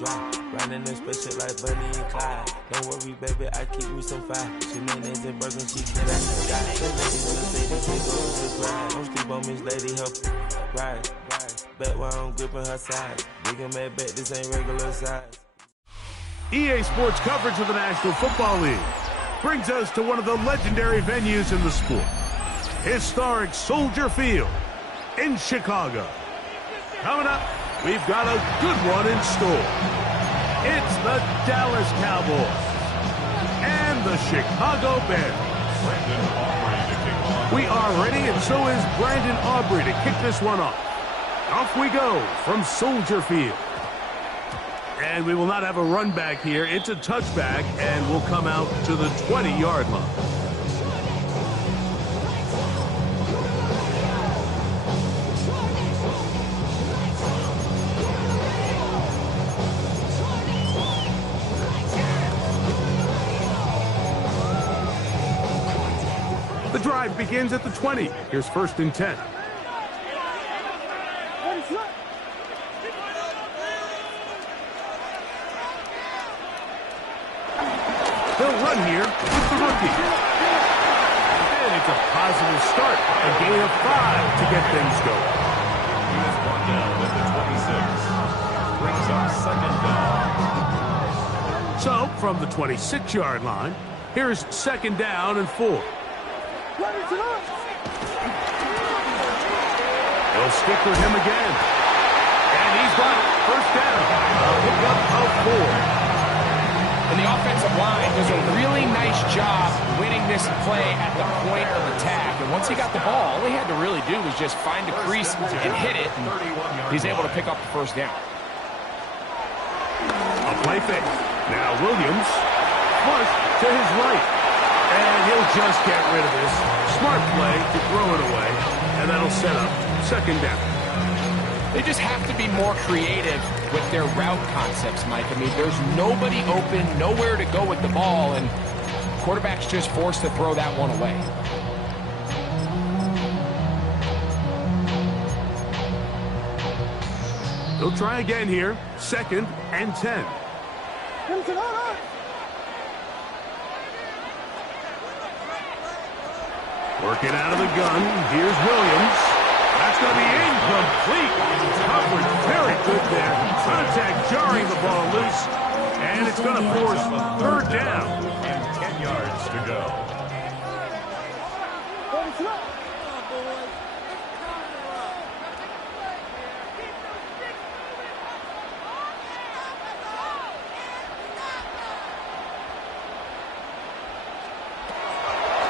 dry. Riding this spaceship like Bunny and Clyde. Don't worry, baby, I keep me some fire. She named and Birkin, she can ask the sky. The ladies will say they can't go to the pride. Don't sleep on Miss Lady, help ride. Bet while I'm gripping her side. Big and mad bet this ain't regular size. EA Sports coverage of the National Football League brings us to one of the legendary venues in the sport. Historic Soldier Field in Chicago. Coming up, we've got a good one in store. It's the Dallas Cowboys and the Chicago Bears. We are ready, and so is Brandon Aubrey to kick this one off. Off we go from Soldier Field. And we will not have a run back here. It's a touchback, and we'll come out to the 20-yard line. The drive begins at the 20. Here's 1st and 10. They'll run here with the rookie. And it's a positive start. A gain of 5 to get things going. He is brought down at the 26. Brings up 2nd down. So, from the 26-yard line, here's 2nd down and 4. They'll stick with him again. And he's got 1st down. A pickup of 4. And the offensive line does a really nice job winning this play at the point of attack. And once he got the ball, all he had to really do was just find a crease and hit it. And he's able to pick up the 1st down. A play fake. Now Williams flush to his right. And he'll just get rid of this. Smart play to throw it away. And that'll set up 2nd down. They just have to be more creative with their route concepts, Mike. I mean, there's nobody open, nowhere to go with the ball, and quarterback's just forced to throw that one away. They'll try again here. 2nd and 10. Working out of the gun. Here's Williams. That's going to be incomplete. Coverage very good there. Contact jarring the ball loose. And it's going to force 3rd down. And 10 yards to go.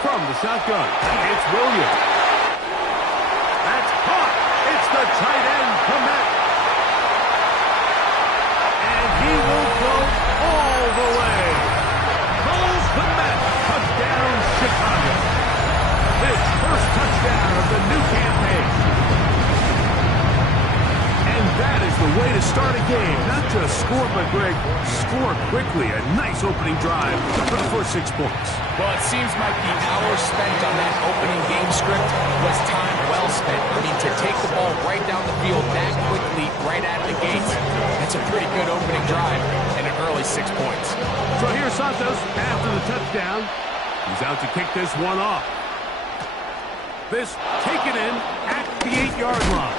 From the shotgun, it's Williams. That's caught. It's the tight end, Komet. And he will go all the way. Cole Komet, touchdown, Chicago. His 1st touchdown of the new campaign. And that is the way to start a game. Not just score, but Greg, score quickly. A nice opening drive for the first 6 points. Well, it seems like the hours spent on that opening game script was time well spent. I mean, to take the ball right down the field that quickly, right out of the gates, that's a pretty good opening drive and an early 6 points. So here's Santos after the touchdown. He's out to kick this one off. This taken in at the 8-yard line.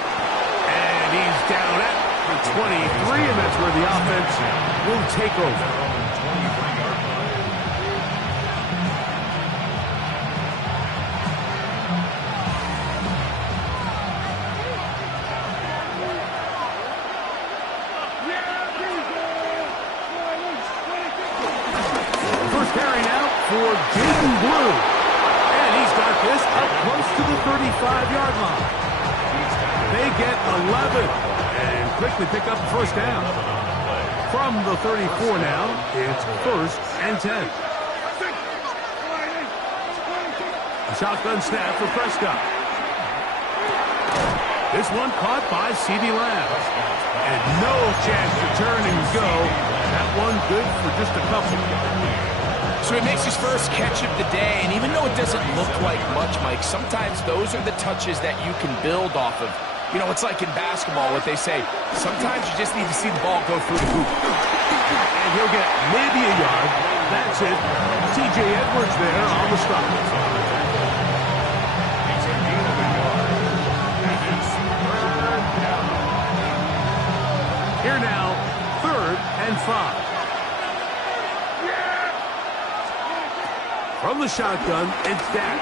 And he's down at the 23, and that's where the offense will take over. For Jaden Blue. And he's got this up close to the 35-yard line. They get 11 and quickly pick up the 1st down. From the 34 now, it's 1st and 10. A shotgun snap for Prescott. This one caught by CeeDee Lamb. And no chance to turn and go. That one good for just a couple. So he makes his first catch of the day, and even though it doesn't look like much, Mike, sometimes those are the touches that you can build off of. You know, it's like in basketball, what they say, sometimes you just need to see the ball go through the hoop. And he'll get maybe a yard. That's it. T.J. Edwards there on the stop. He's a gain of a yard. And it's third down. Here now, 3rd and 5. From the shotgun, it's Dak.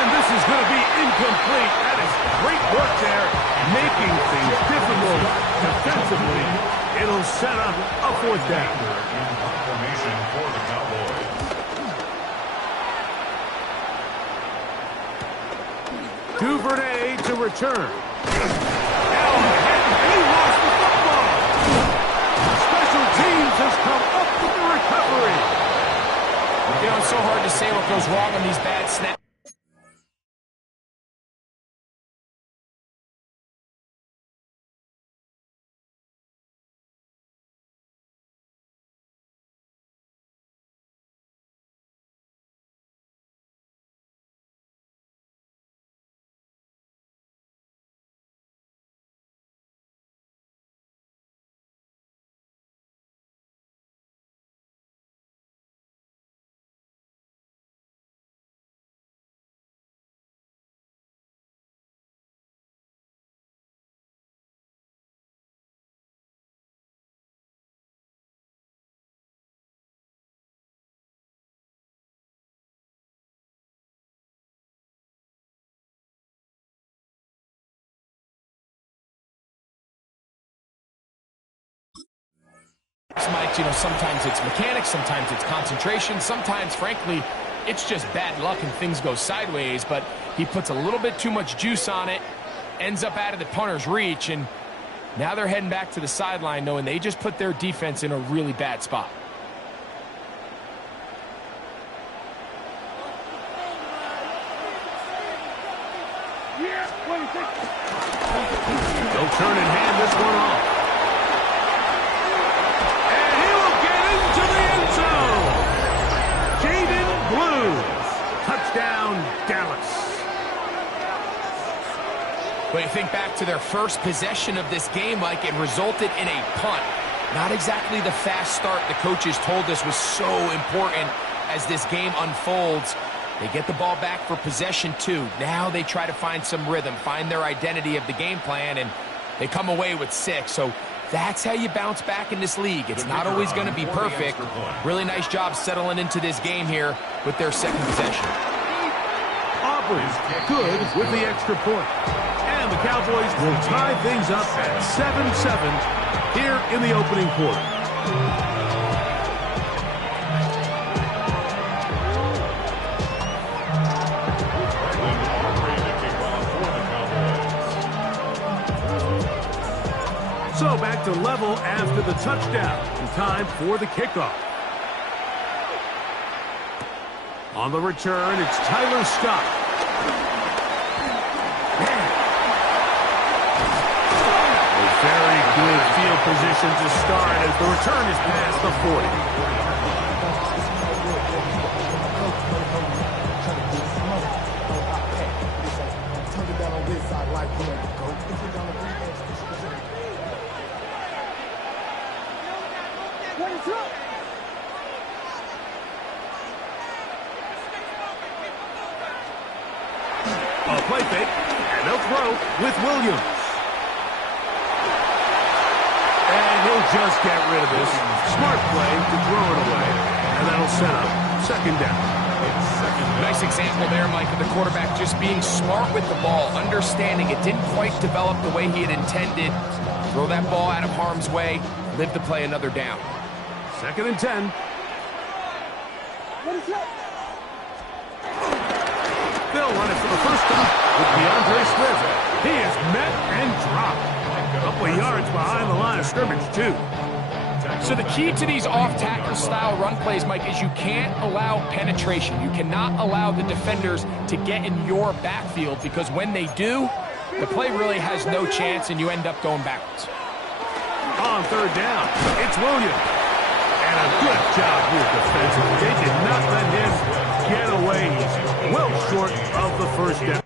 And this is going to be incomplete. That is great work there, making things difficult defensively. It'll set up a 4th down. In formation for the Cowboys. Duvernay to return. He lost the football. Special teams has come up with the recovery. You know, it's so hard to say what goes wrong on these bad snaps. Mike, you know, sometimes it's mechanics, sometimes it's concentration, sometimes, frankly, it's just bad luck and things go sideways, but he puts a little bit too much juice on it, ends up out of the punter's reach, and now they're heading back to the sideline knowing they just put their defense in a really bad spot. They'll turn and hand this one off. Touchdown, Dallas. But you think back to their first possession of this game, Mike, it resulted in a punt. Not exactly the fast start the coaches told us was so important as this game unfolds. They get the ball back for possession 2. Now they try to find some rhythm, find their identity of the game plan, and they come away with 6. So that's how you bounce back in this league. It's not always going to be perfect. Really nice job settling into this game here with their second possession. Auburn's good with the extra point. And the Cowboys will tie things up at 7-7 here in the opening quarter. So back to level after the touchdown. And time for the kickoff. On the return, it's Tyler Scott. A very good field position to start as the return is past the 40. A play fake, and they'll throw with Williams. And he'll just get rid of this. Smart play to throw it away, and that'll set up 2nd down. Nice example there, Mike, of the quarterback just being smart with the ball, understanding it didn't quite develop the way he had intended. Throw that ball out of harm's way, live to play another down. 2nd and 10. They'll run it for the first time with DeAndre Swift. He is met and dropped. A couple of yards behind the line of scrimmage, too. So the key to these off-tackle style run plays, Mike, is you can't allow penetration. You cannot allow the defenders to get in your backfield, because when they do, the play really has no chance and you end up going backwards. On 3rd down, it's Williams. And a good job here defensively. They did not let him get away. He's well short of the 1st down.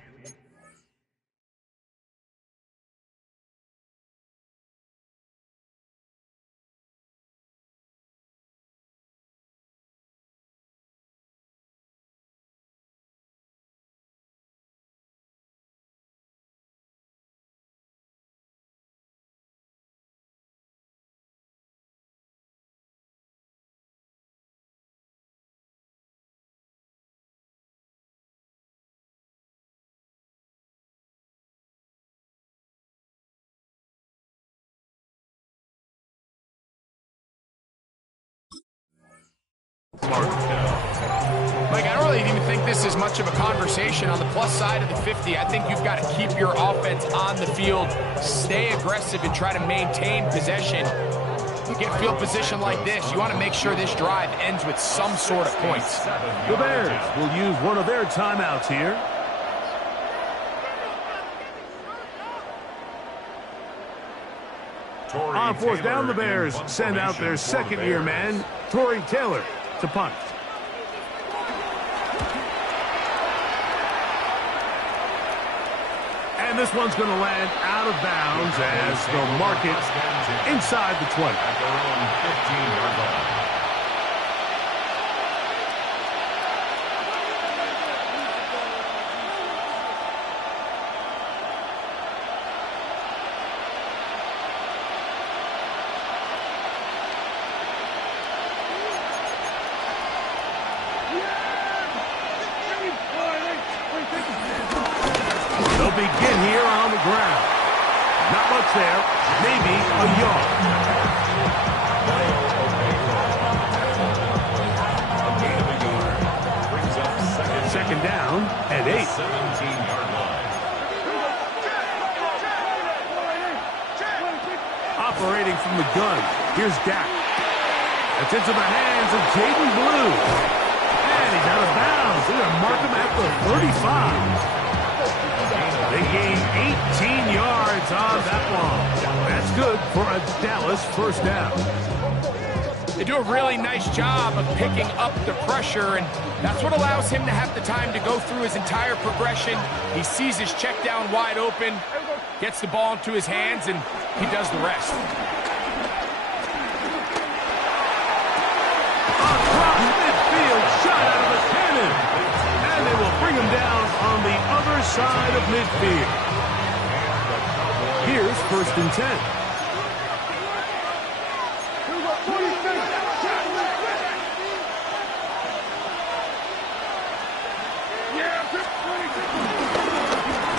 Mike, I don't really even think this is much of a conversation. On the plus side of the 50, I think you've got to keep your offense on the field, stay aggressive, and try to maintain possession. You get field position like this, you want to make sure this drive ends with some sort of points. The Bears will use one of their timeouts here. On fourth down, the Bears send out their second-year man, Torrey Taylor, to punt. And this one's going to land out of bounds as they'll mark it inside the 20. At their own 15-yard line. They'll begin here on the ground. Not much there, maybe a yard. A gain of a yard. Brings up Second down at 8. 17-yard line. Operating from the gun, here's Dak. That's into the hands of Jaden Blue. And he's out of bounds. They're going to mark him at the 35. They gain 18 yards on that one. That's good for a Dallas first down. They do a really nice job of picking up the pressure, and that's what allows him to have the time to go through his entire progression. He sees his check down wide open, gets the ball into his hands, and he does the rest. Across midfield, shot out of the cannon. And they will bring him down on the other side of midfield. Here's first and 10.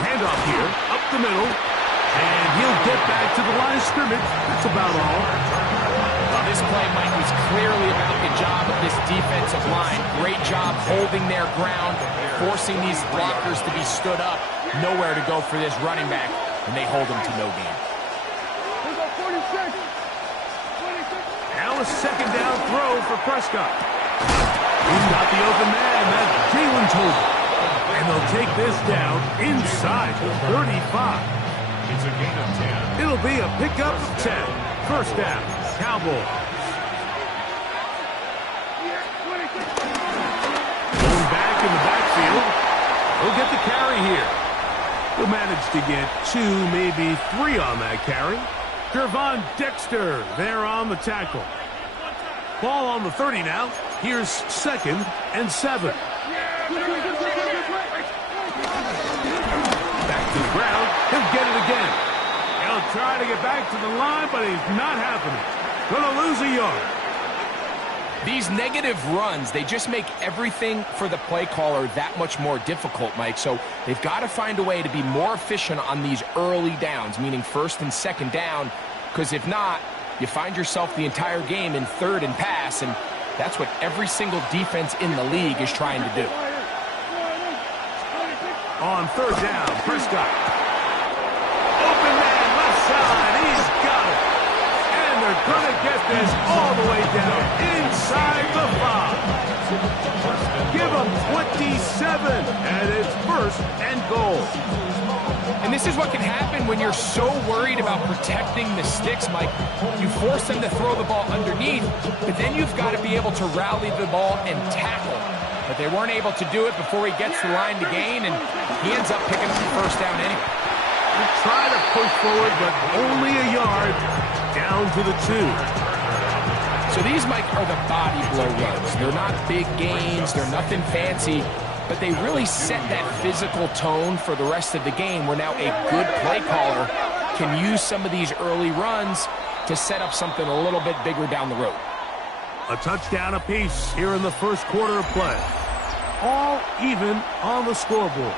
Handoff here, up the middle, and he'll get back to the line of scrimmage. That's about all. Well, this play, Mike, was clearly about the job of this defensive line. Great job holding their ground, forcing these blockers to be stood up. Nowhere to go for this running back, and they hold him to no gain. Now a second down throw for Prescott. He's got the open man. That's Jalen Tolbert. And they'll take this down inside the 35. It's a gain of 10. It'll be a pickup of 10. First down, Cowboys. Going back in the backfield. He'll get the carry here. He'll manage to get 2, maybe 3 on that carry. Gervon Dexter there on the tackle. Ball on the 30 now. Here's second and 7. Back to the ground. He'll get it again. He'll try to get back to the line, but he's not happening. Gonna lose a yard. These negative runs, they just make everything for the play caller that much more difficult, Mike. So they've got to find a way to be more efficient on these early downs, meaning first and second down, because if not, you find yourself the entire game in third and pass, and that's what every single defense in the league is trying to do. On third down, Prescott. Open man, left side, he's got it. And they're going to get this all the way down inside the 5. Give them 27, and it's first and goal. And this is what can happen when you're so worried about protecting the sticks, Mike. You force them to throw the ball underneath, but then you've got to be able to rally the ball and tackle. But they weren't able to do it before he gets the line to gain, and he ends up picking up the first down anyway. They try to push forward, but only a yard down to the 2. So these, Mike, are the body blow runs. They're not big gains. They're nothing fancy. But they really set that physical tone for the rest of the game where now a good play caller can use some of these early runs to set up something a little bit bigger down the road. A touchdown apiece here in the first quarter of play. All even on the scoreboard.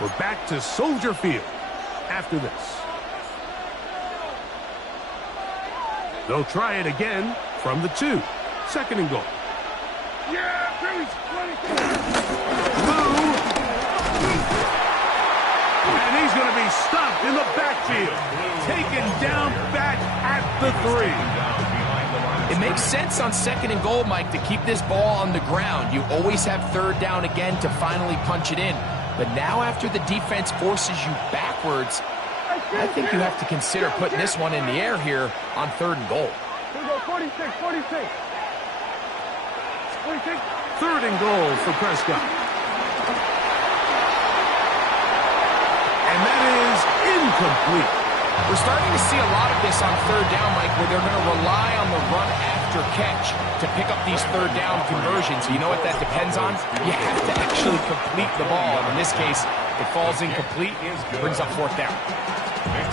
We're back to Soldier Field after this. They'll try it again from the 2. Second and goal. Blue. And he's going to be stopped in the backfield. Taken down back at the 3. It makes sense on 2nd and goal, Mike, to keep this ball on the ground. You always have 3rd down again to finally punch it in. But now after the defense forces you backwards, I think you have to consider putting this one in the air here on 3rd and goal. 46. 3rd and goal for Prescott. And that is incomplete. We're starting to see a lot of this on 3rd down, Mike, where they're going to rely on the run after catch to pick up these 3rd down conversions. You know what that depends on? You have to actually complete the ball. And in this case, it falls incomplete, brings up 4th down.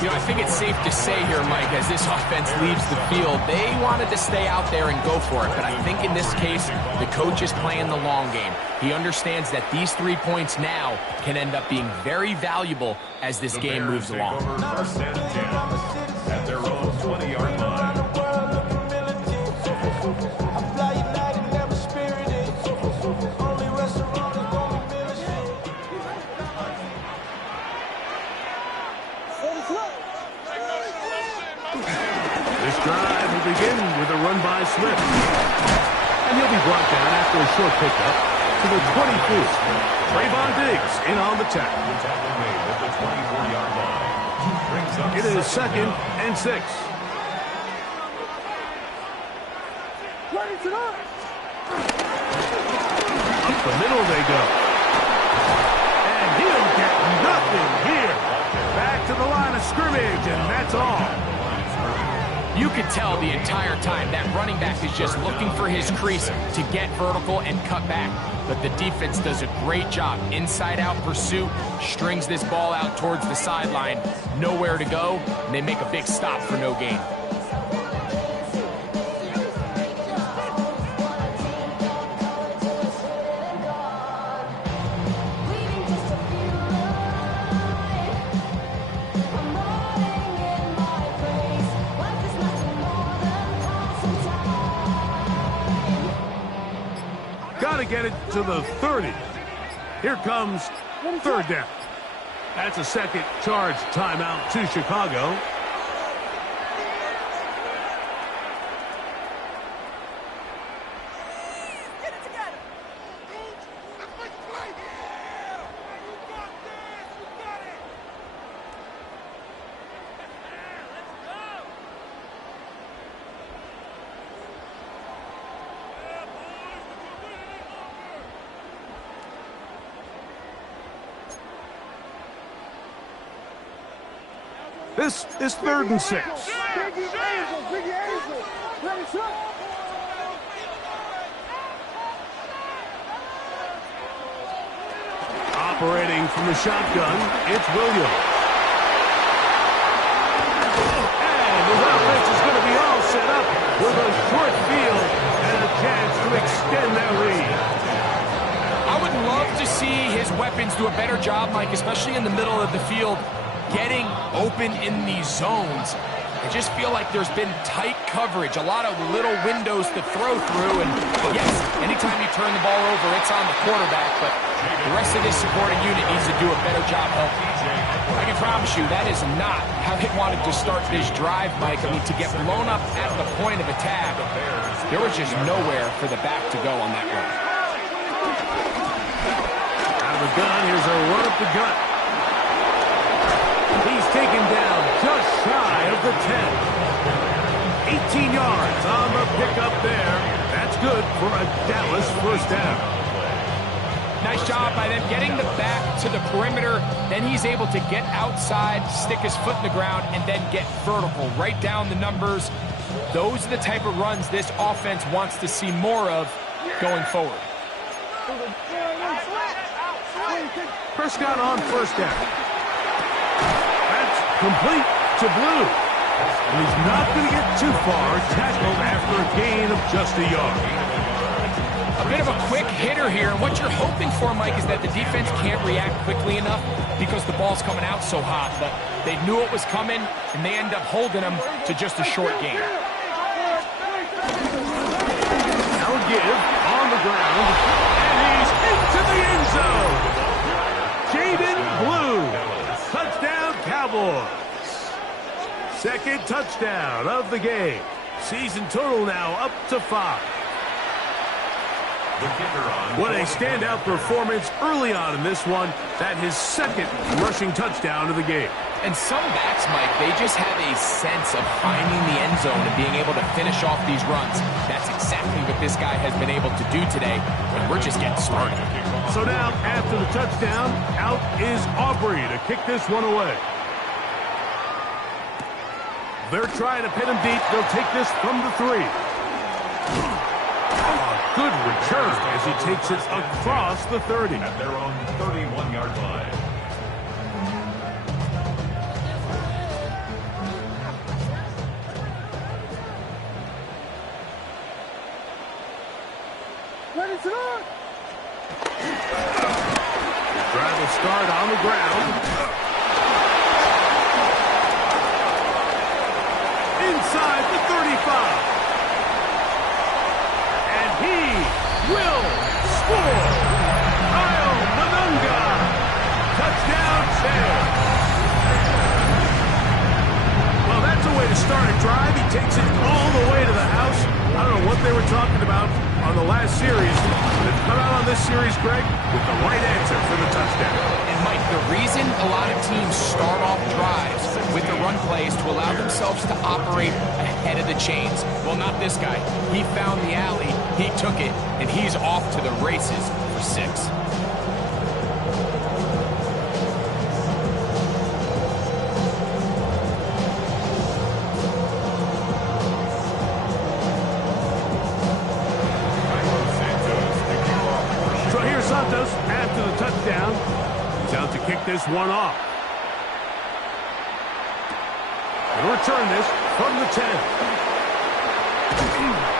You know, I think it's safe to say here, Mike, as this offense leaves the field, they wanted to stay out there and go for it. But I think in this case, the coach is playing the long game. He understands that these 3 points now can end up being very valuable as this game moves along. At their own 20-yard line. This drive will begin with a run by Swift. And he'll be brought down after a short pickup to the 24. Trayvon Diggs in on the tackle. It is 2nd and 6. Up the middle they go. And he'll get nothing here. Back to the line of scrimmage, and that's all. You could tell the entire time that running back is just looking for his crease to get vertical and cut back. But the defense does a great job. Inside-out pursuit, strings this ball out towards the sideline. Nowhere to go, and they make a big stop for no gain. Got to get it to the 30. Here comes 3rd down. That's a second charge timeout to Chicago. This is 3rd and 6. Operating from the shotgun, it's Williams. And his offense is going to be all set up with a short field and a chance to extend their lead. I would love to see his weapons do a better job, Mike, especially in the middle of the field, getting open in these zones. I just feel like there's been tight coverage, a lot of little windows to throw through, and yes, anytime you turn the ball over, it's on the quarterback, but the rest of this supporting unit needs to do a better job helping. I can promise you that is not how they wanted to start this drive, Mike. I mean, to get blown up at the point of attack, there was just nowhere for the back to go on that run. Out of the gun, here's a run up the gut. He's taken down just shy of the 10. 18 yards on the pickup there. That's good for a Dallas 1st down. Nice job by them getting the back to the perimeter. Then he's able to get outside, stick his foot in the ground, and then get vertical. Right down the numbers. Those are the type of runs this offense wants to see more of going forward. Prescott on 1st down. That's complete to Blue. And he's not going to get too far, tackled after a gain of just a yard. A bit of a quick hitter here. And what you're hoping for, Mike, is that the defense can't react quickly enough because the ball's coming out so hot. But they knew it was coming, and they end up holding them to just a short gain. Now give on the ground. Cowboys. Second touchdown of the game. Season total now up to 5. What a standout performance early on in this one. That his second rushing touchdown of the game. And some backs, Mike, they just have a sense of finding the end zone and being able to finish off these runs. That's exactly what this guy has been able to do today, and we're just getting started. So now, after the touchdown, out is Aubrey to kick this one away. They're trying to pin him deep. They'll take this from the 3. Good return as he takes it across the 30. At their own 31-yard line. Drive will start on the ground. Inside the 35. And he will score. Kyle Manunga. Touchdown, Bears. Well, that's a way to start a drive. He takes it all the way to the house. I don't know what they were talking about on the last series. They've come out on this series, Greg, with the right answer for the touchdown. And, Mike, the reason a lot of teams start off drives with the run plays to allow themselves to operate ahead of the chains. Well, not this guy. He found the alley, he took it, and he's off to the races for 6. After the touchdown, he's out to kick this one off. He'll return this from the 10.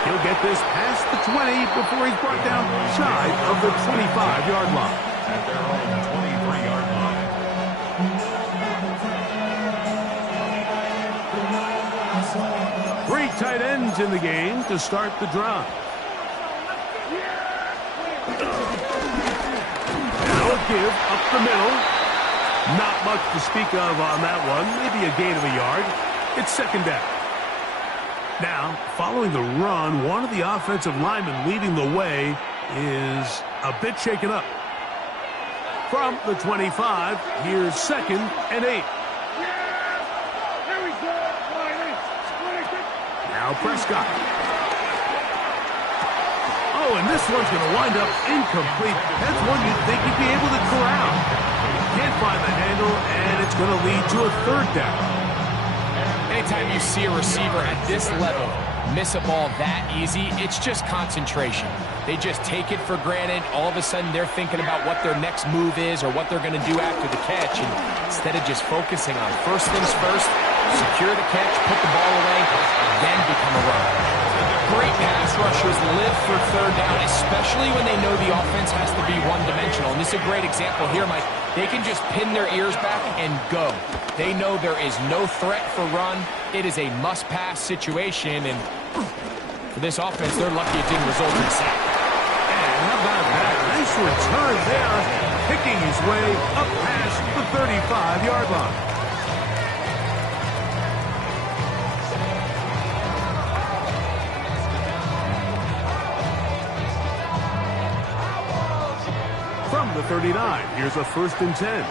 He'll get this past the 20 before he's brought down shy of the 25-yard line. At their own 23-yard line. 3 tight ends in the game to start the drive. Give up the middle. Not much to speak of on that one. Maybe a gain of a yard. It's second down. Now, following the run, one of the offensive linemen leading the way is a bit shaken up. From the 25, here's 2nd and 8. Now Prescott. Oh, and this one's going to wind up incomplete. That's one you'd think he'd be able to corral. Can't find the handle, and it's going to lead to a 3rd down. Anytime you see a receiver at this level miss a ball that easy, it's just concentration. They just take it for granted. All of a sudden, they're thinking about what their next move is or what they're going to do after the catch. And instead of just focusing on first things first, secure the catch, put the ball away, then become a runner. Great pass rushers live for 3rd down, especially when they know the offense has to be one-dimensional. And this is a great example here, Mike. They can just pin their ears back and go. They know there is no threat for run. It is a must-pass situation, and for this offense, they're lucky it didn't result in a sack. And how about that? Nice return there, picking his way up past the 35-yard line. From the 39, here's a 1st and 10.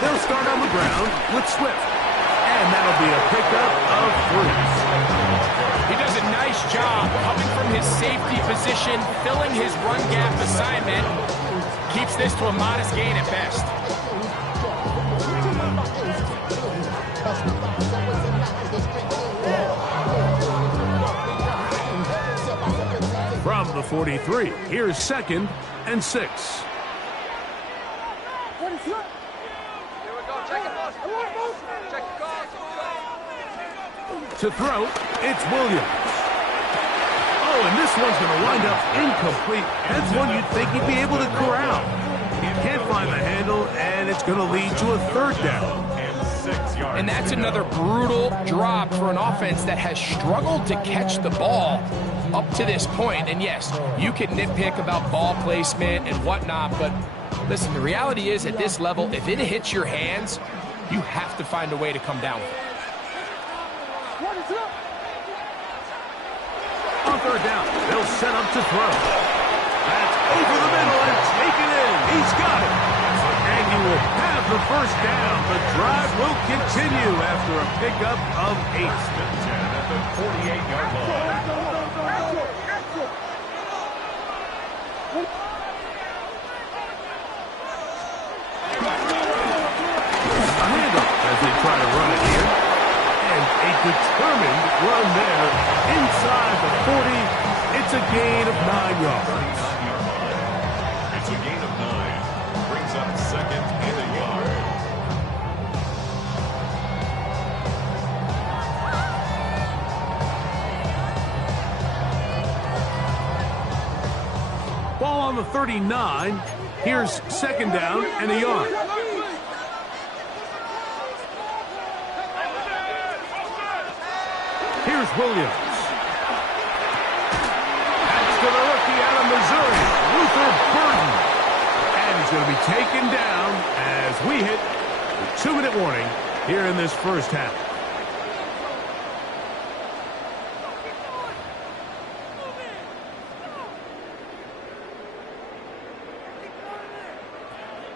They'll start on the ground with Swift. And that'll be a pickup of 3. He does a nice job coming from his safety position, filling his run gap assignment. Keeps this to a modest gain at best. From the 43, here's 2nd and 6. To throw, it's Williams. Oh, and this one's going to wind up incomplete. That's one you'd think he'd be able to corral. He can't find the handle, and it's going to lead to a 3rd down. And that's another brutal drop for an offense that has struggled to catch the ball. up to this point, and yes, you can nitpick about ball placement and whatnot, but listen, the reality is at this level, if it hits your hands, you have to find a way to come down with it. On third down, they'll set up to throw. That's over the middle and taken in. He's got it. And he will have the first down. The drive will continue after a pickup of 8. At the 48-yard line. A handoff as they try to run it here. And a determined run there inside the 40. It's a gain of 9 yards. It's a gain of 9. Brings up second and a yard. Ball on the 39. Here's second down and a yard. Here's Williams. That's to the rookie out of Missouri, Luther Burden. And he's going to be taken down as we hit the 2-minute warning here in this first half.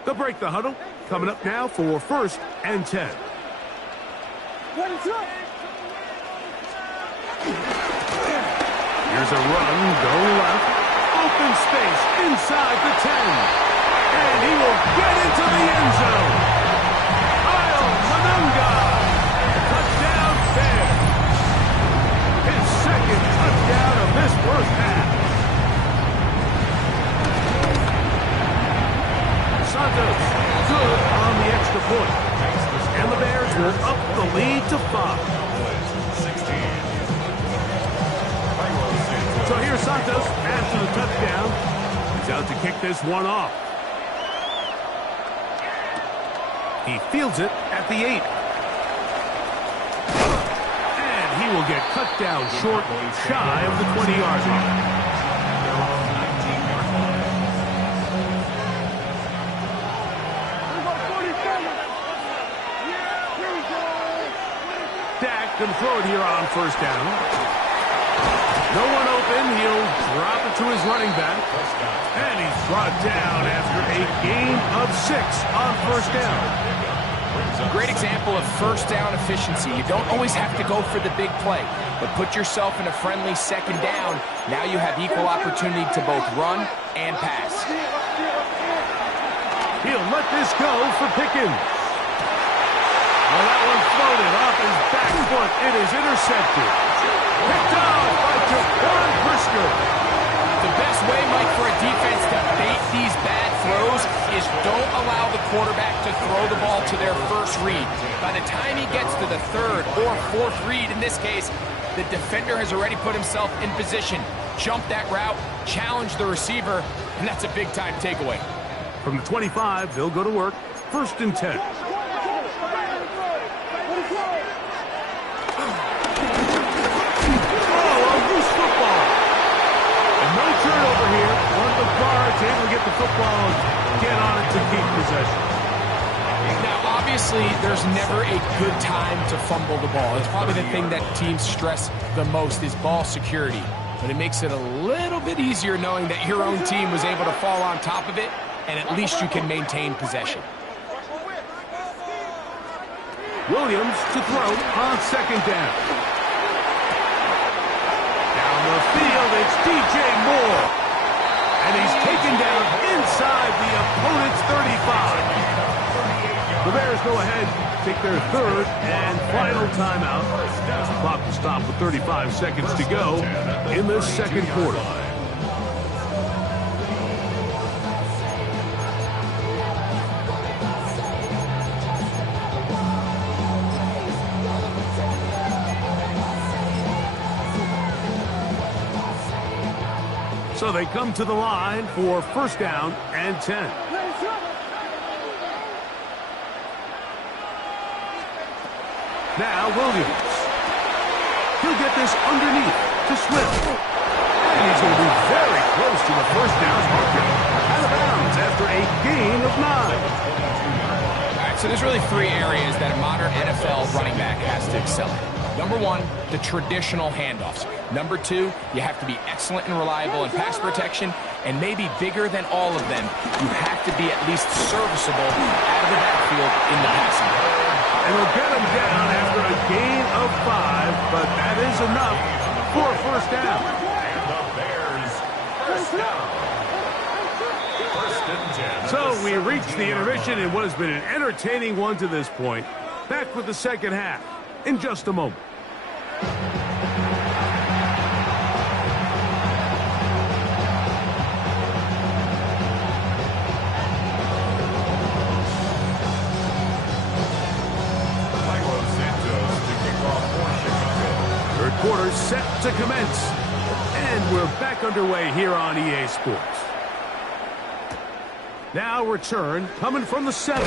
They'll break the huddle. Coming up now for 1st and 10. Here's a run, going left. Open space inside the 10. And he will get into the end zone. Kyle Manunga. Touchdown Bears. His second touchdown of this first half. Santos good on the extra point. And the Bears will up the lead to 5. So here's Santos after the touchdown. He's out to kick this one off. He fields it at the 8. And he will get cut down short, shy of the 20-yard line. Dak can throw it here on first down. No one open. He'll drop it to his running back. And he's brought down after a gain of 6 on first down. Great example of first down efficiency. You don't always have to go for the big play, but put yourself in a friendly second down. Now you have equal opportunity to both run and pass. He'll let this go for Pickens. Well, that one floated off his back foot. It is intercepted. Picked off by Jaquan Brisker. The best way, Mike, for a defense to bait these bad throws is don't allow the quarterback to throw the ball to their first read. By the time he gets to the 3rd or 4th read, in this case, the defender has already put himself in position. Jump that route, challenge the receiver, and that's a big-time takeaway. From the 25, they'll go to work. 1st and 10. Turnover here. One of the guards able to get the football and get on it to keep possession. Now, obviously, there's never a good time to fumble the ball. It's probably the thing that teams stress the most is ball security. But it makes it a little bit easier knowing that your own team was able to fall on top of it, and at least you can maintain possession. Williams to throw on second down. The field, it's DJ Moore. And he's taken down inside the opponent's 35. The Bears go ahead, take their 3rd and final timeout. The clock will stop with 35 seconds to go in the 2nd quarter. So they come to the line for 1st down and 10. Now Williams. He'll get this underneath to Swift. And he's going to be very close to the first down marker. Out of bounds after a gain of 9. All right, so there's really 3 areas that a modern NFL running back has to excel in. Number 1, the traditional handoffs. Number 2, you have to be excellent and reliable in pass protection. And maybe bigger than all of them, you have to be at least serviceable out of the backfield in the passing game. And we'll get him down after a gain of 5, but that is enough for a first down. And the Bears, first down. First and 10. So we reach the intermission in what has been an entertaining one to this point. Back with the second half in just a moment. Third quarter set to commence. And we're back underway here on EA Sports. Now return coming from the 7.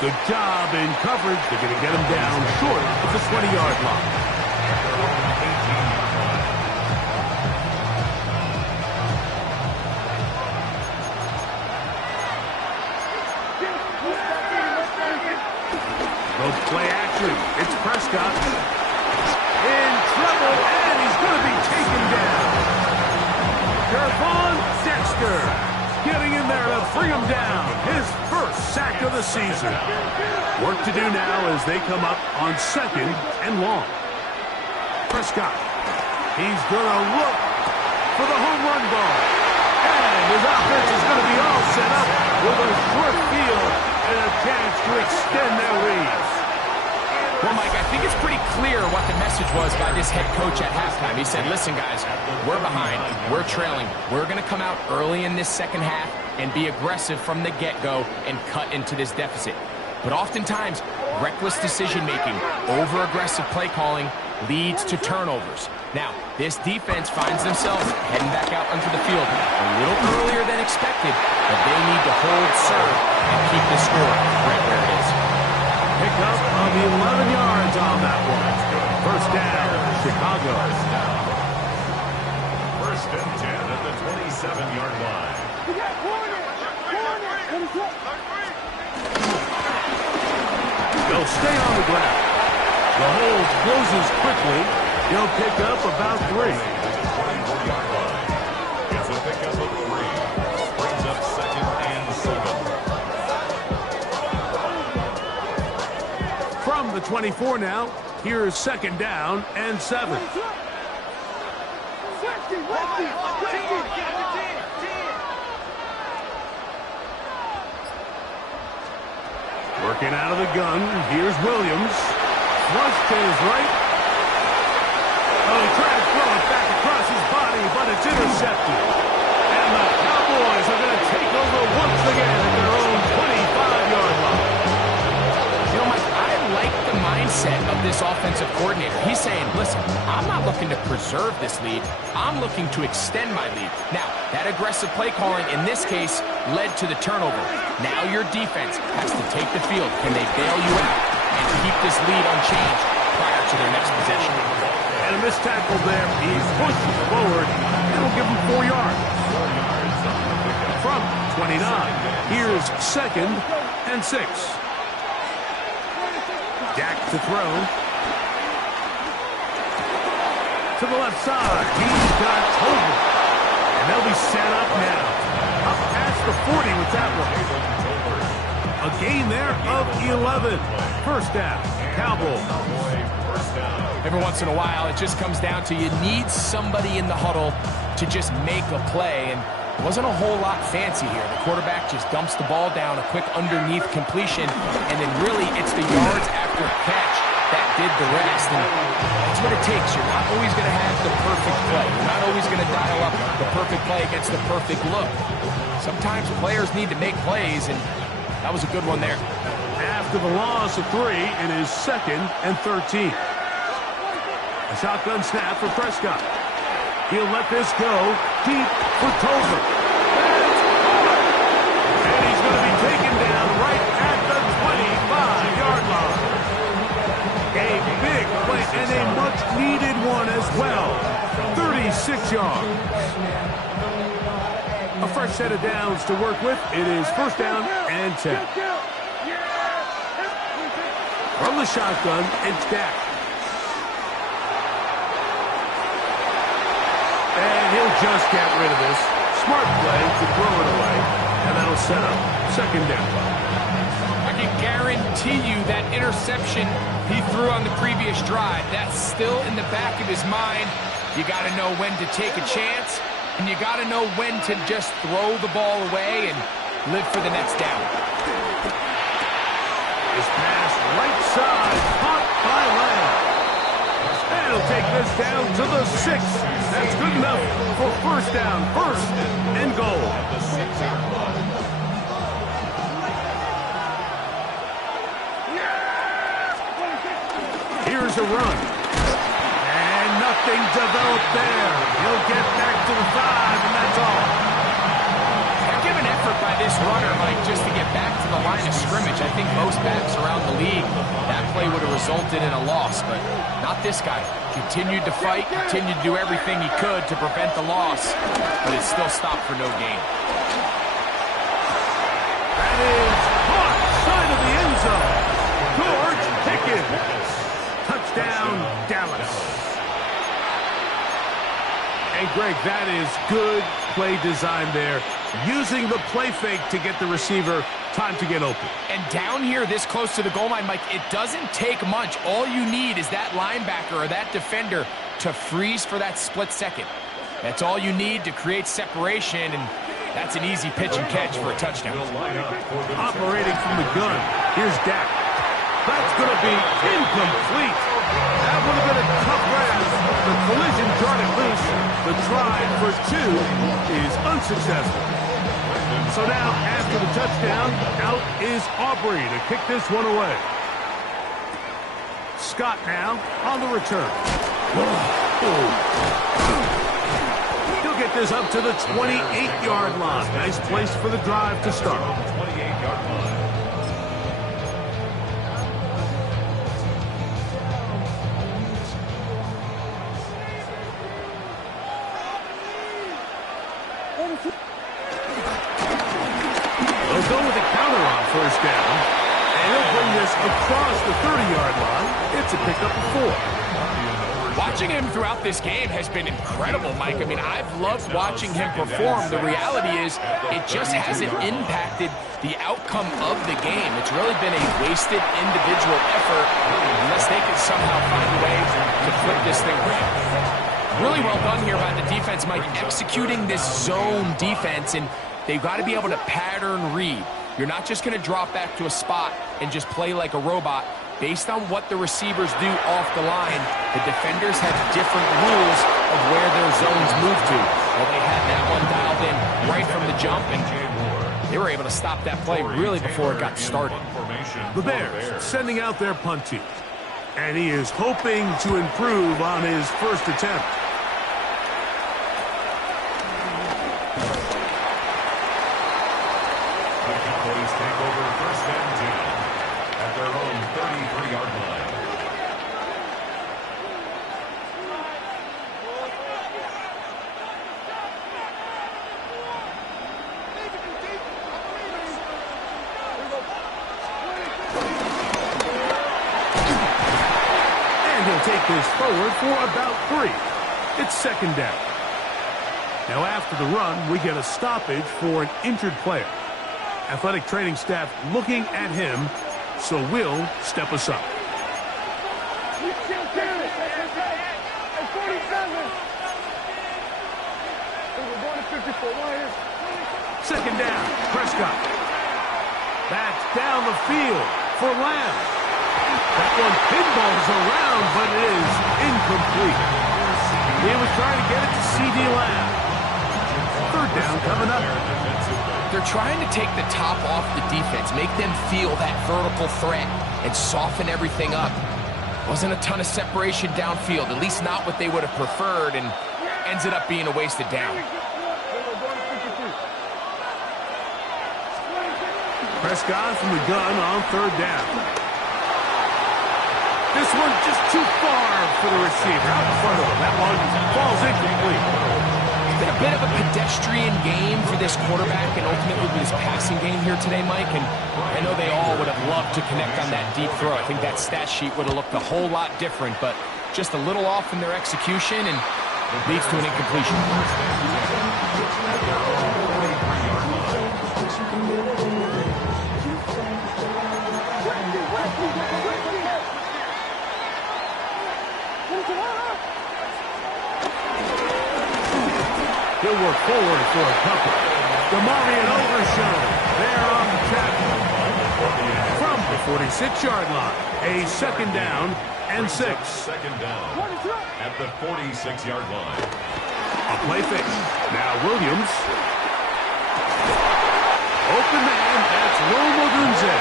Good job in coverage. They're going to get him down short of the 20-yard line. Both play action. It's Prescott. In trouble, and he's going to be taken down. Gervon Dexter getting in there to bring him down. His first sack of the season. Work to do now as they come up on 2nd and long. Prescott. He's going to look for the home run ball. And his offense is going to be all set up with a short field and a chance to extend their lead. Well, Mike, I think it's pretty clear what the message was by this head coach at halftime. He said, listen, guys, we're behind. We're trailing. We're going to come out early in this second half and be aggressive from the get-go and cut into this deficit. But oftentimes, reckless decision-making, over-aggressive play calling leads to turnovers. Now, this defense finds themselves heading back out onto the field a little earlier than expected, but they need to hold serve and keep the score right where it is. Pickup of 11 yards on that one. First down, Chicago. First and 10 at the 27-yard line. They'll stay on the ground. The hole closes quickly. He'll pick up about 3. It's a pickup of 3. Brings up 2nd and 7. From the 24 now, here's 2nd down and 7. Working out of the gun, here's Williams. Flush to his right. Oh, he tried to throw it back across his body, but it's intercepted. And the Cowboys are going to take over once again at their own 25-yard line. You know, Mike, I like the mindset of this offensive coordinator. He's saying, listen, I'm not looking to preserve this lead. I'm looking to extend my lead. Now, that aggressive play calling in this case led to the turnover. Now your defense has to take the field. Can they bail you out and keep this lead unchanged prior to their next possession? And a missed tackle there. He pushes forward. It'll give him 4 yards. From 29, here's 2nd and 6. Dak to throw. To the left side. He's got Tolbert. And they'll be set up now. Up past the 40 with that one. A gain there of 11. First down. Cowboys. Every once in a while, it just comes down to you need somebody in the huddle to just make a play. And it wasn't a whole lot fancy here. The quarterback just dumps the ball down, a quick underneath completion, and then really it's the yards after catch that did the rest. And that's what it takes. You're not always going to have the perfect play. You're not always going to dial up the perfect play against the perfect look. Sometimes players need to make plays, and that was a good one there. After the loss of 3, it is 2nd and 13. A shotgun snap for Prescott. He'll let this go deep for Tolbert. And he's going to be taken down right at the 25-yard line. A big play and a much-needed one as well. 36 yards. A fresh set of downs to work with. It is first down and 10. From the shotgun, it's Dak. And he'll just get rid of this. Smart play to throw it away. And that'll set up second down. I can guarantee you that interception he threw on the previous drive, that's still in the back of his mind. You got to know when to take a chance, and you got to know when to just throw the ball away and live for the next down. This pass right side, caught by Lamb. And he'll take this down to the 6. That's good enough for first down, first and goal. Here's a run. And nothing developed there. He'll get back to the 5, and that's all. Heck of an effort by this runner, Mike, just to get back to the line of scrimmage. I think most backs around the league, that play would have resulted in a loss, but not this guy. Continued to fight, continued to do everything he could to prevent the loss, but it still stopped for no gain. That is caught side of the end zone. George Pickens. Touchdown, Dallas. And Greg, that is good play design there. Using the play fake to get the receiver time to get open. And down here this close to the goal line, Mike, it doesn't take much. All you need is that linebacker or that defender to freeze for that split second. That's all you need to create separation, and that's an easy pitch and catch for a touchdown. Operating from the gun, here's Dak. That's going to be incomplete. That would have been a tough grab. The collision brought it loose. The try for 2 is unsuccessful. So now, after the touchdown, out is Aubrey to kick this one away. Scott now on the return. He'll get this up to the 28-yard line. Nice place for the drive to start. 28-yard line. They'll go with a counter on first down, and he'll bring this across the 30-yard line. It's a pickup of 4. Watching him throughout this game has been incredible, Mike. I mean, I've loved watching him perform. The reality is it just hasn't impacted the outcome of the game. It's really been a wasted individual effort unless they can somehow find a way to flip this thing around. Really well done here by the defense, Mike, executing this zone defense, and they've got to be able to pattern read. You're not just going to drop back to a spot and just play like a robot. Based on what the receivers do off the line, the defenders have different rules of where their zones move to. Well, they had that one dialed in right from the jump, and they were able to stop that play really before it got started. The Bears sending out their punt team, and he is hoping to improve on his first attempt. The Cowboys take over first and 10 at their own 33-yard line. And he'll take this forward for about 3. It's second down. Now after the run, we get a stoppage for an injured player. Athletic training staff looking at him, so we'll step aside. Second down, Prescott. That's down the field for Lamb. That one pinballs around, but it is incomplete. He was trying to get it to C.D. Lamb. Third down coming up. They're trying to take the top off the defense, make them feel that vertical threat, and soften everything up. Wasn't a ton of separation downfield, at least not what they would have preferred, and ends it up being a wasted down. Prescott from the gun on third down. This one just too far for the receiver. Out in front of him. That one falls incomplete. It's been a bit of a pedestrian game for this quarterback and ultimately with his passing game here today, Mike. And I know they all would have loved to connect on that deep throw. I think that stat sheet would have looked a whole lot different, but just a little off in their execution and leads to an incompletion. He'll work forward for a couple. DeMarvion overshot there on the tackle. From the 46-yard line, a second down and 6. Second down at the 46-yard line. A play fake. Now Williams. Open man, that's Roma Gunze.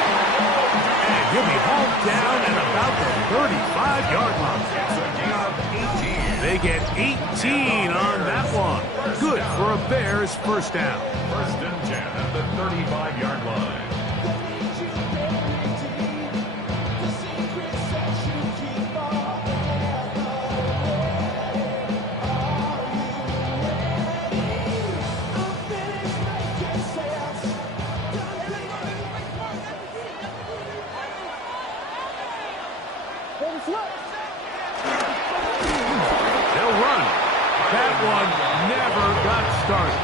And he'll be hauled down at about the 35-yard line. They get 18 on that one. Good for a Bears first down. First and 10 at the 35-yard line. They'll run. That one never got started.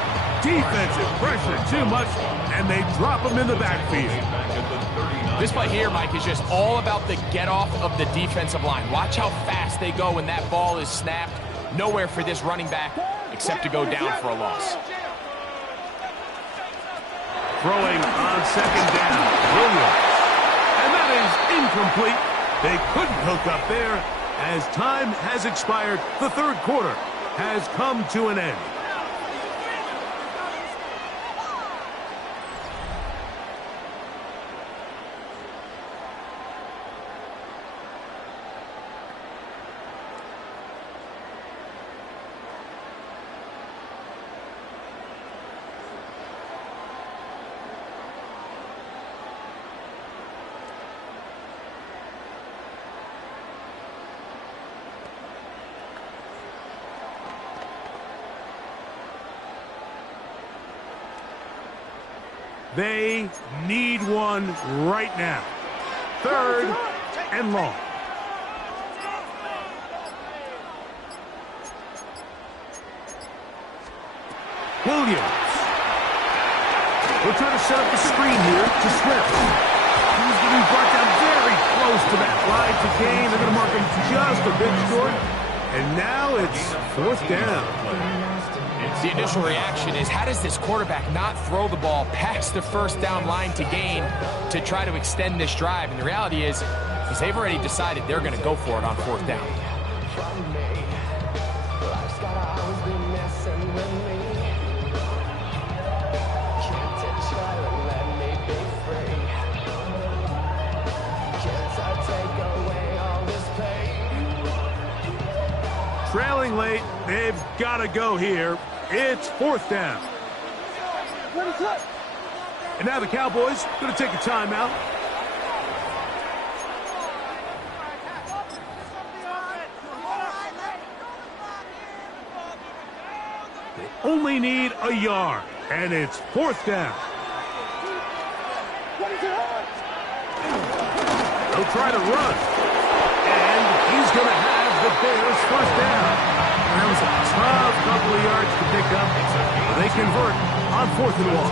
Defensive pressure too much, and they drop him in the backfield. This play here, Mike, is just all about the get-off of the defensive line. Watch how fast they go when that ball is snapped. Nowhere for this running back except to go down for a loss. Throwing on second down, Williams. And that is incomplete. They couldn't hook up there. As time has expired, the third quarter has come to an end. They need one right now. Third and long. Williams. We'll try to set up the screen here to Swift. He's going to be brought down very close to that line to gain. They're going to mark him just a bit short. And now it's fourth down. The initial reaction is, how does this quarterback not throw the ball past the first down line to gain to try to extend this drive? And the reality is they've already decided they're going to go for it on fourth down. Trailing late, they've got to go here. It's fourth down. And now the Cowboys going to take a timeout. They only need a yard, and it's fourth down. They'll try to run, and he's going to have the Bears first down. That was a tough couple of yards to pick up. They convert on fourth and long.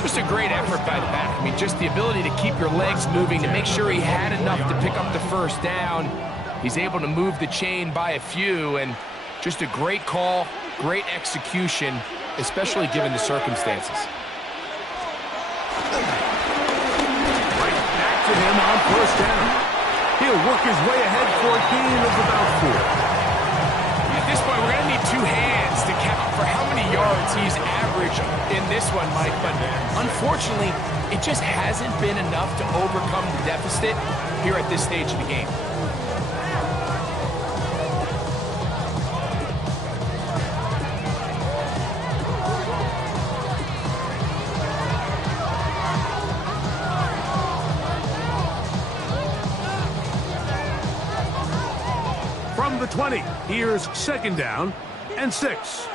Just a great effort by the back. I mean, just the ability to keep your legs moving, to make sure he had enough to pick up the first down. He's able to move the chain by a few, and just a great call, great execution, especially given the circumstances. Right back to him on first down. He'll work his way ahead for a gain of about 4. At this point, we're going to need two hands to count for how many yards he's averaged in this one, Mike. But unfortunately, it just hasn't been enough to overcome the deficit here at this stage of the game. the 20. Here's second down and 6.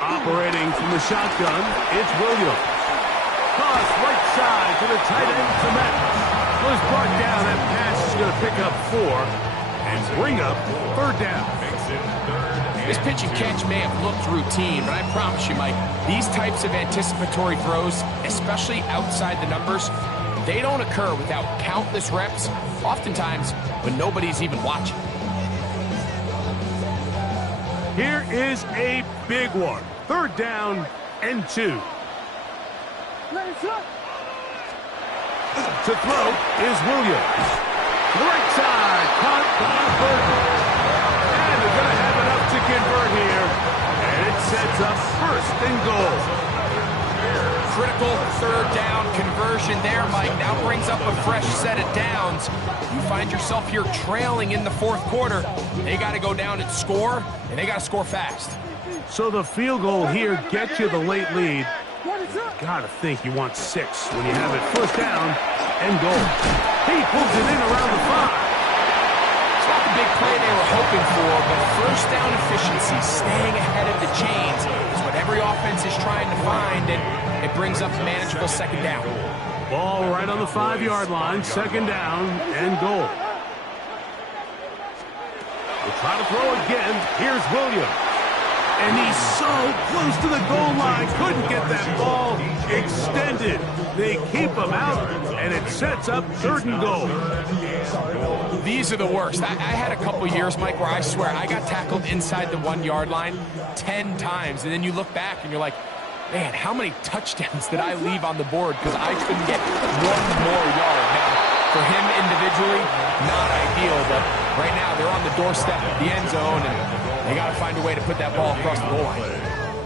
Operating from the shotgun, it's Williams. Toss right side to the tight end, Clement. Was brought down. That pass is going to pick up 4 and bring up third down. This pitch and catch may have looked routine, but I promise you, Mike, these types of anticipatory throws, especially outside the numbers, they don't occur without countless reps, oftentimes when nobody's even watching. Here is a big one. Third down and 2. To throw is Williams. To the right side, caught by Burton. And they're going to have enough to convert here. And it sets up first and goal. Critical third down conversion there, Mike. Now brings up a fresh set of downs. You find yourself here trailing in the fourth quarter. They got to go down and score, and they got to score fast. So the field goal here gets you the late lead. Gotta think you want 6 when you have it first down and goal. He pulls it in around the 5. It's not the big play they were hoping for, but first down efficiency, staying ahead of the chains, is what every offense is trying to find, and it brings up a manageable second down. Ball right on the 5-yard line, second down and goal. We'll try to throw again. Here's Williams. And he's so close to the goal line, couldn't get that ball extended. They keep him out, and it sets up third and goal. These are the worst. I had a couple years, Mike, where I swear I got tackled inside the 1-yard line 10 times, and then you look back and you're like, man, how many touchdowns did I leave on the board because I couldn't get one more yard? Now, for him individually, not ideal, but right now they're on the doorstep of the end zone, and they got to find a way to put that ball across the goal line.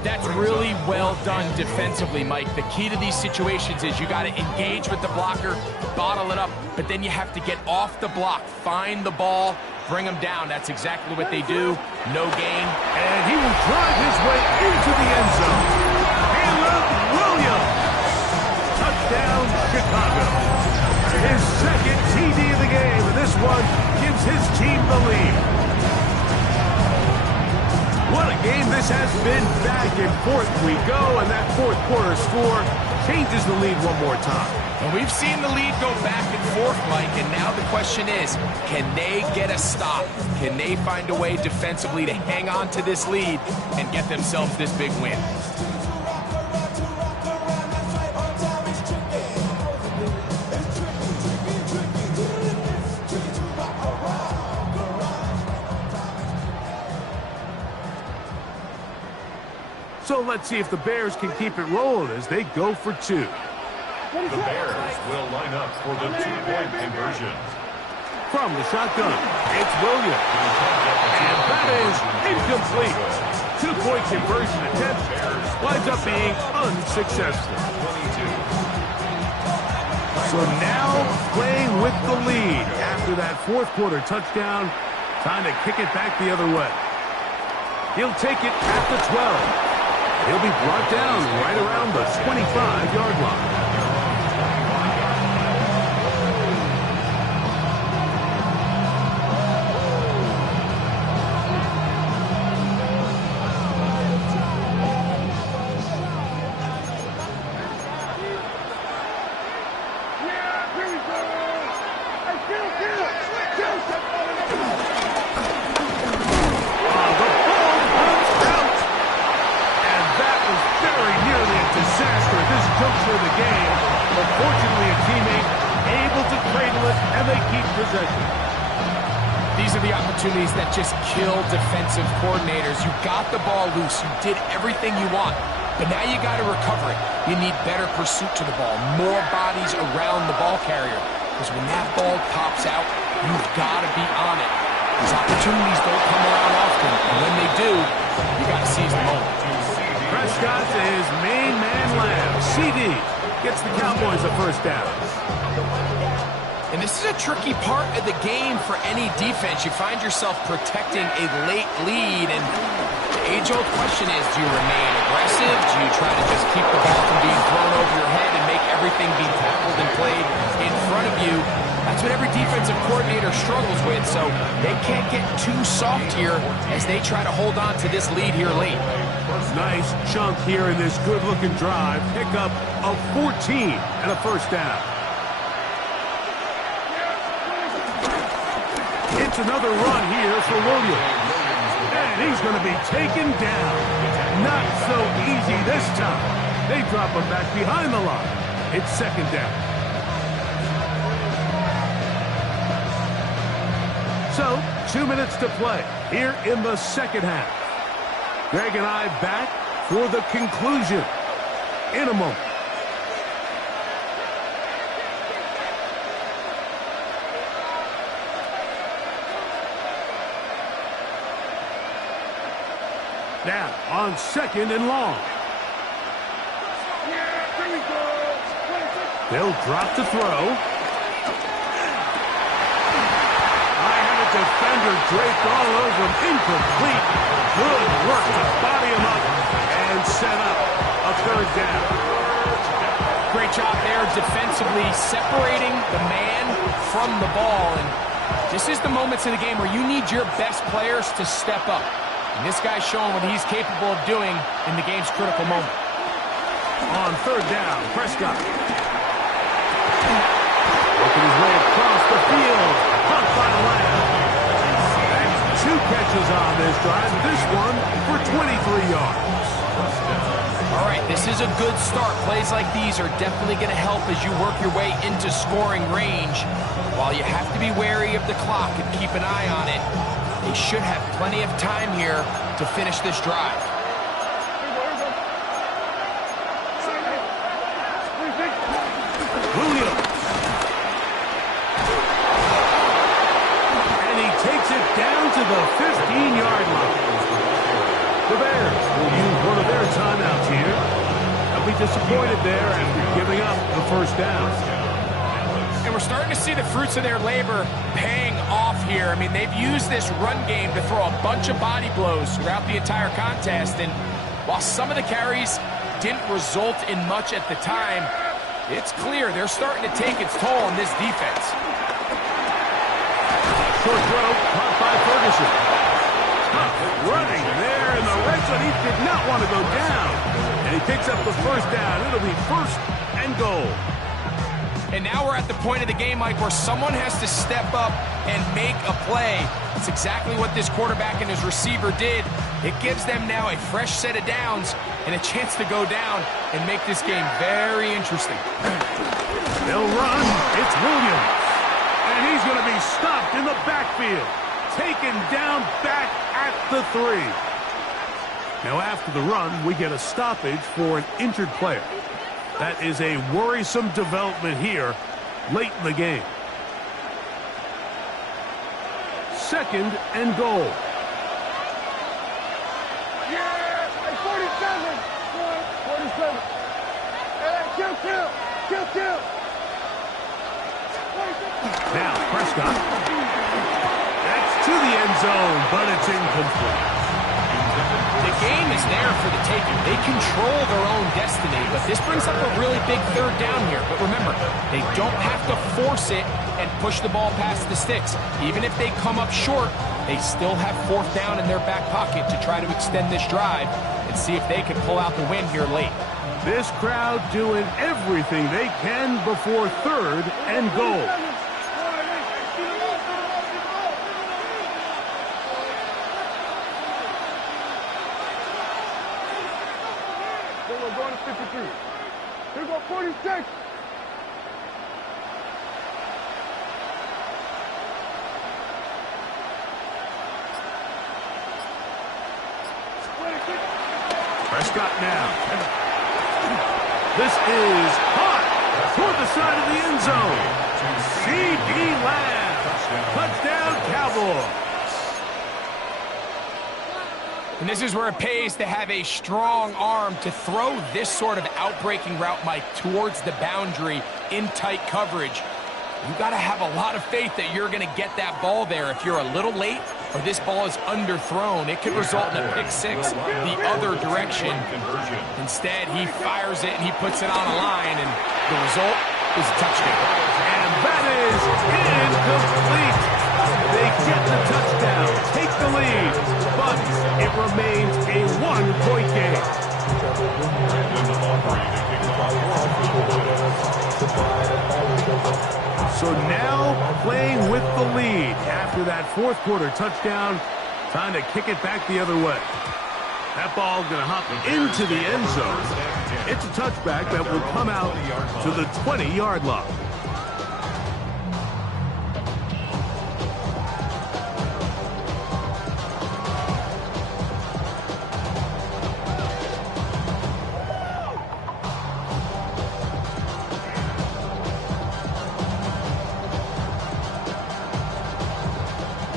That's really well done defensively, Mike. The key to these situations is you got to engage with the blocker, bottle it up, but then you have to get off the block, find the ball, bring them down. That's exactly what they do. No gain. And he will drive his way into the end zone. Caleb Williams. Touchdown, Chicago. His second TD of the game, and this one gives his team the lead. What a game this has been. Back and forth we go, and that fourth quarter score changes the lead one more time. And we've seen the lead go back and forth, Mike, and now the question is, can they get a stop? Can they find a way defensively to hang on to this lead and get themselves this big win? So let's see if the Bears can keep it rolling as they go for 2. The Bears will line up for the 2-point conversion. From the shotgun, it's Williams. And that is incomplete. 2-point conversion attempt winds up being unsuccessful. So now playing with the lead after that fourth quarter touchdown. Time to kick it back the other way. He'll take it at the 12. He'll be brought down right around the 25-yard line. Juncture of the game, but fortunately a teammate able to cradle it, and they keep possession. These are the opportunities that just kill defensive coordinators. You got the ball loose, you did everything you want, but now you got to recover it. You need better pursuit to the ball, more bodies around the ball carrier, because when that ball pops out, you've got to be on it. These opportunities don't come around often, and when they do, you got to seize the moment. Prescott to his main man Lamb. CD gets the Cowboys a first down. And this is a tricky part of the game for any defense. You find yourself protecting a late lead, and the age-old question is, do you remain aggressive? Do you try to just keep the ball from being thrown over your head and make everything be tackled and played in front of you? That's what every defensive coordinator struggles with, so they can't get too soft here as they try to hold on to this lead here late. Nice chunk here in this good-looking drive. Pick up of 14 and a first down. It's another run here for Williams. And he's going to be taken down. Not so easy this time. They drop him back behind the line. It's second down. So, 2 minutes to play here in the second half. Greg and I back for the conclusion in a moment. Now, on second and long. They'll drop to throw. Defender draped all over him, incomplete. Good work to body him up and set up a third down. Great job there defensively, separating the man from the ball. And this is the moments in the game where you need your best players to step up. And this guy's showing what he's capable of doing in the game's critical moment. On third down, Prescott. Working his way across the field. Caught by Lamb. 2 catches on this drive, this one for 23 yards. All right, this is a good start. Plays like these are definitely going to help as you work your way into scoring range. While you have to be wary of the clock and keep an eye on it, they should have plenty of time here to finish this drive. Williams. Down to the 15-yard line. The Bears will use one of their timeouts here. They'll be disappointed there after giving up the first down. And we're starting to see the fruits of their labor paying off here. I mean, they've used this run game to throw a bunch of body blows throughout the entire contest. And while some of the carries didn't result in much at the time, it's clear they're starting to take its toll on this defense. Short throw, caught by Ferguson. Running there in the red zone. He did not want to go down. And he picks up the first down. It'll be first and goal. And now we're at the point of the game, Mike, where someone has to step up and make a play. It's exactly what this quarterback and his receiver did. It gives them now a fresh set of downs and a chance to go down and make this game very interesting. They'll run. It's Williams. And he's going to be stopped in the backfield. Taken down back at the 3. Now after the run, we get a stoppage for an injured player. That is a worrisome development here late in the game. Second and goal. Yeah, 47. 47. Kill. Now, Prescott. That's to the end zone, but it's incomplete. The game is there for the taking. They control their own destiny, but this brings up a really big third down here. But remember, they don't have to force it and push the ball past the sticks. Even if they come up short, they still have fourth down in their back pocket to try to extend this drive and see if they can pull out the win here late. This crowd doing everything they can before third and goal. We're going to 53. Here we go, 46. Prescott now. This is hot toward the side of the end zone. C.D. Lamb. Touchdown, Cowboys. And this is where it pays to have a strong arm to throw this sort of outbreaking route, Mike, towards the boundary in tight coverage. You got to have a lot of faith that you're going to get that ball there. If you're a little late or this ball is underthrown, it could result in a pick six the other direction. Instead, he fires it and he puts it on a line, and the result is a touchdown. And that is it. lead after that fourth quarter touchdown. Time to kick it back the other way. That ball going to hop into the end zone. It's a touchback that will come out to the 20-yard line.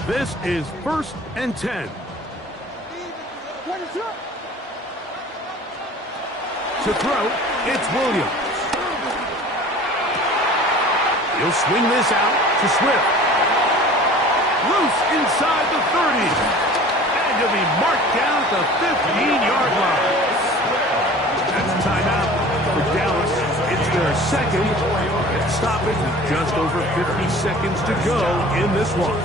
This is 1st and 10. To throw, it's Williams. He'll swing this out to Swift. Loose inside the 30. And he'll be marked down at the 15-yard line. That's a timeout for Dallas. It's their second. Stop it with just over 50 seconds to go in this one.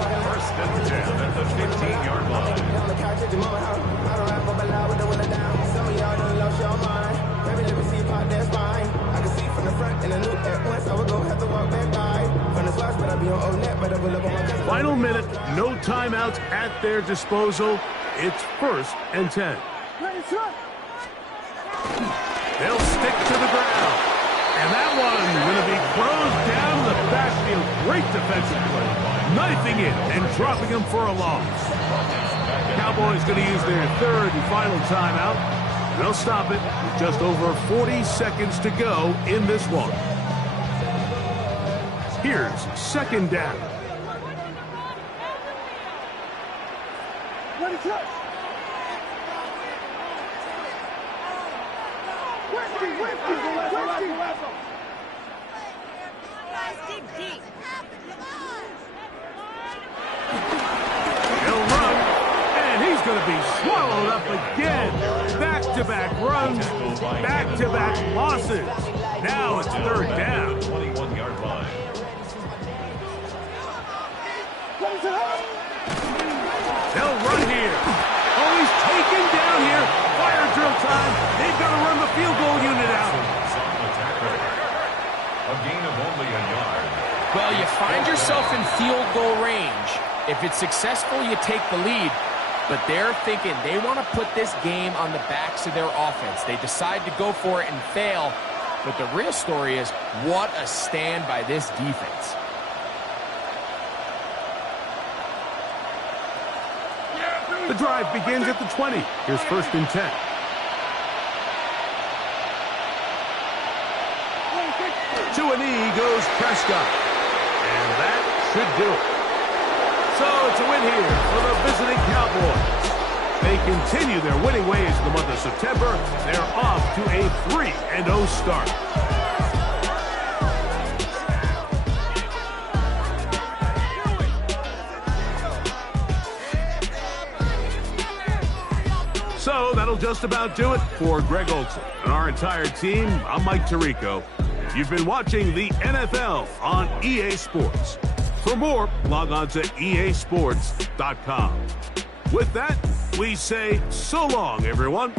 1st and 10 at the 15-yard line. Final minute, no timeouts at their disposal. It's 1st and 10. They'll stick to the ground. And that one going to be closed down the backfield. Great defensive play. Knifing it and dropping him for a loss. Cowboys going to use their third and final timeout. They'll stop it with just over 40 seconds to go in this one. Here's 2nd down. He'll run, and he's going to be swallowed up again. Back-to-back runs, back-to-back losses. Now it's 3rd down. 21-yard line. They'll run here. Oh, he's taken down here. Fire drill time. They've got to run the field goal unit out. A gain of only a yard. Well, you find yourself in field goal range. If it's successful, you take the lead. But they're thinking they want to put this game on the backs of their offense. They decide to go for it and fail. But the real story is, what a stand by this defense. The drive begins at the 20. Here's 1st and 10. To a knee goes Prescott. And that should do it. So it's a win here for the visiting Cowboys. They continue their winning ways in the month of September. They're off to a 3-0 start. So that'll just about do it for Greg Olson and our entire team. I'm Mike Tirico. You've been watching the NFL on EA Sports. For more, log on to easports.com. With that, we say so long, everyone.